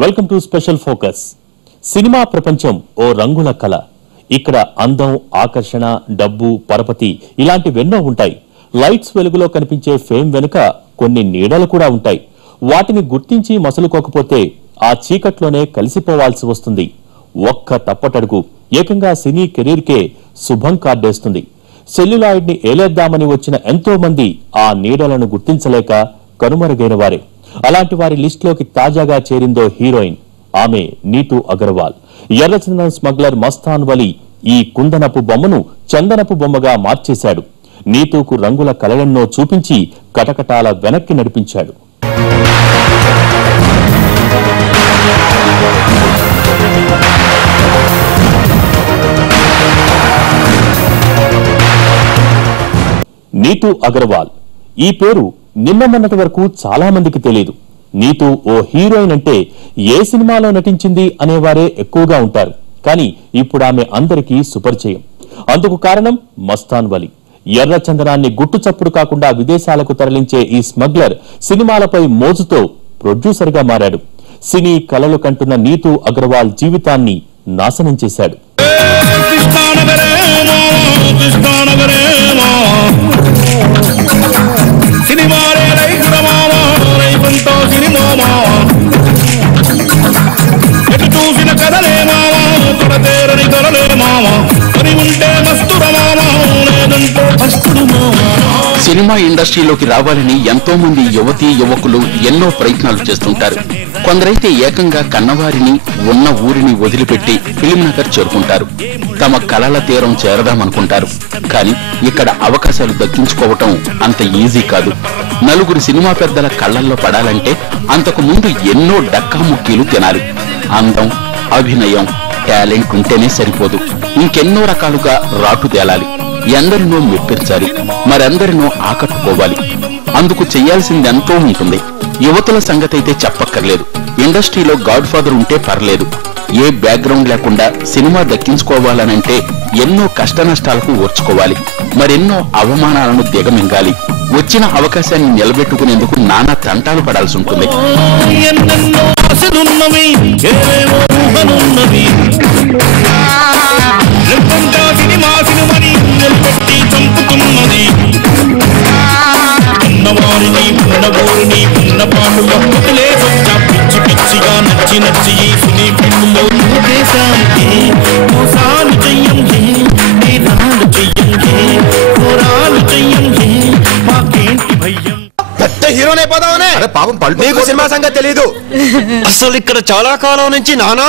Welcome to special focus. Cinema ప్రపంచం ఓ రంగుల కళ. ఇక్కడ అందం, ఆకర్షణ, డబ్బు, పరపతి ఇలాంటివెన్నో ఉంటాయి. లైట్స్ వెలుగులో కనిపించే ఫేమ్ వెనుక కొన్ని నీడలు కూడా ఉంటాయి. వాటిని గుర్తించి మసలుకోకపోతే ఆ చీకట్లోనే కలిసిపోవాల్సి వస్తుంది. ఒక్క తప్పటడుగు ఏకంగా సినీ కెరీర్కే శుభం కార్డేస్తుంది. సెల్యులాయిడ్ ని ఏలేద్దామని వచ్చిన ఎంతో మంది ఆ నీడలను గుర్తించలేక కనుమరుగైన వారే. అలాంటి వారి లిస్టులోకి తాజాగా చేరిందో హీరోయిన్. ఆమె నీతూ అగర్వాల్. ఎర్రచందనం స్మగ్లర్ మస్తాన్ వలి ఈ కుందనపు బొమ్మను చందనపు బొమ్మగా మార్చేశాడు. నీతూకు రంగుల కలలెన్నో చూపించి కటకటాల వెనక్కి నడిపించాడు. నీతూ అగర్వాల్ ఈ పేరు నిన్న మొన్నటి వరకు చాలా మందికి తెలియదు. నీతూ ఓ హీరోయిన్ అంటే ఏ సినిమాలో నటించింది అనేవారే ఎక్కువగా ఉంటారు. కానీ ఇప్పుడు ఆమె అందరికీ సుపరిచయం. అందుకు కారణం మస్తాన్ వలి. ఎర్ర చందనాన్ని గుట్టు చప్పుడు కాకుండా విదేశాలకు తరలించే ఈ స్మగ్లర్ సినిమాలపై మోజుతో ప్రొడ్యూసర్ గా మారాడు. సినీ కలలు కంటున్న నీతూ అగర్వాల్ జీవితాన్ని నాశనం చేశాడు. సినిమా ఇండస్ట్రీలోకి రావాలని ఎంతో మంది యువతీ యువకులు ఎన్నో ప్రయత్నాలు చేస్తుంటారు. కొందరైతే ఏకంగా కన్నవారిని, ఉన్న ఊరిని వదిలిపెట్టి ఫిలిం నగర్ చేరుకుంటారు. తమ కలల తీరం చేరదామనుకుంటారు. కానీ ఇక్కడ అవకాశాలు దక్కించుకోవటం అంత ఈజీ కాదు. నలుగురు సినిమా పెద్దల కళ్లల్లో పడాలంటే అంతకు ముందు ఎన్నో డక్కాముక్కీలు తినాలి. అందం, అభినయం, టాలెంట్ ఉంటేనే సరిపోదు. ఇంకెన్నో రకాలుగా రాటు తేలాలి. ఎందరినో మెప్పించాలి, మరెందరినో ఆకట్టుకోవాలి. అందుకు చెయ్యాల్సింది ఎంతో ఉంటుంది. యువతుల సంగతైతే చెప్పక్కర్లేదు. ఇండస్ట్రీలో గాడ్ ఫాదర్ ఉంటే పర్లేదు. ఏ బ్యాక్గ్రౌండ్ లేకుండా సినిమా దక్కించుకోవాలనంటే ఎన్నో కష్ట నష్టాలకు ఓర్చుకోవాలి. మరెన్నో అవమానాలను దిగమింగాలి. వచ్చిన అవకాశాన్ని నిలబెట్టుకునేందుకు నానా తంటాలు పడాల్సి ఉంటుంది. హీరోనే పోదామనే. అరే పాపం నీకు సినిమా సంగతి తెలీదు. అసలు ఇక్కడ చాలా కాలం నుంచి నానా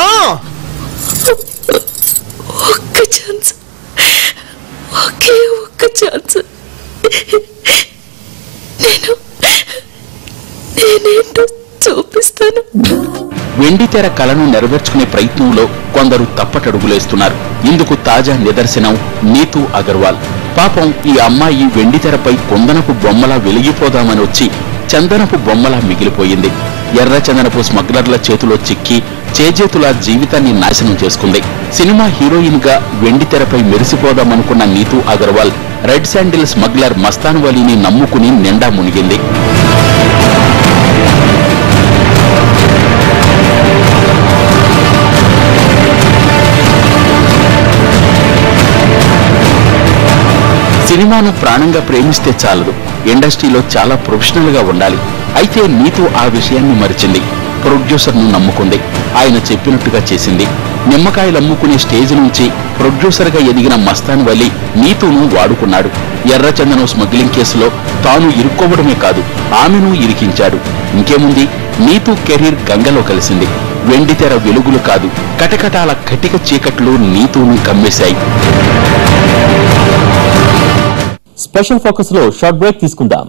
ఒక్క ఛాన్స్, ఒకే ఒక్క ఛాన్స్. నేనేంటో చూపిస్తాను. వెండితెర కళను నెరవేర్చుకునే ప్రయత్నంలో కొందరు తప్పటడుగులేస్తున్నారు. ఇందుకు తాజా నిదర్శనం నీతూ అగర్వాల్. పాపం ఈ అమ్మాయి వెండితెరపై కుందనపు బొమ్మలా వెలిగిపోదామని వచ్చి చందనపు బొమ్మలా మిగిలిపోయింది. ఎర్రచందనపు స్మగ్లర్ల చేతిలో చిక్కి చేజేతులా జీవితాన్ని నాశనం చేసుకుంది. సినిమా హీరోయిన్ గా వెండితెరపై మెరిసిపోదామనుకున్న Neetu Agarwal red sandal smuggler Mastan వలీని నమ్ముకుని నిండా మునిగింది. సినిమాను ప్రాణంగా ప్రేమిస్తే చాలదు, ఇండస్ట్రీలో చాలా ప్రొఫెషనల్ గా ఉండాలి. అయితే నీతూ ఆ విషయాన్ని మరిచింది. ప్రొడ్యూసర్ ను నమ్ముకుంది. ఆయన చెప్పినట్టుగా చేసింది. నిమ్మకాయలు అమ్ముకునే స్టేజ్ నుంచి ప్రొడ్యూసర్ గా ఎదిగిన మస్తాన్ వలి నీతూను వాడుకున్నాడు. ఎర్రచందనం స్మగ్లింగ్ కేసులో తాను ఇరుక్కోవడమే కాదు, ఆమెను ఇరికించాడు. ఇంకేముంది, నీతూ కెరీర్ గంగలో కలిసింది. వెండితెర వెలుగులు కాదు, కటకటాల కటిక చీకట్లు నీతూను కమ్మేశాయి. స్పెషల్ ఫోకస్ లో షార్ట్ బ్రేక్ తీసుకుందాం.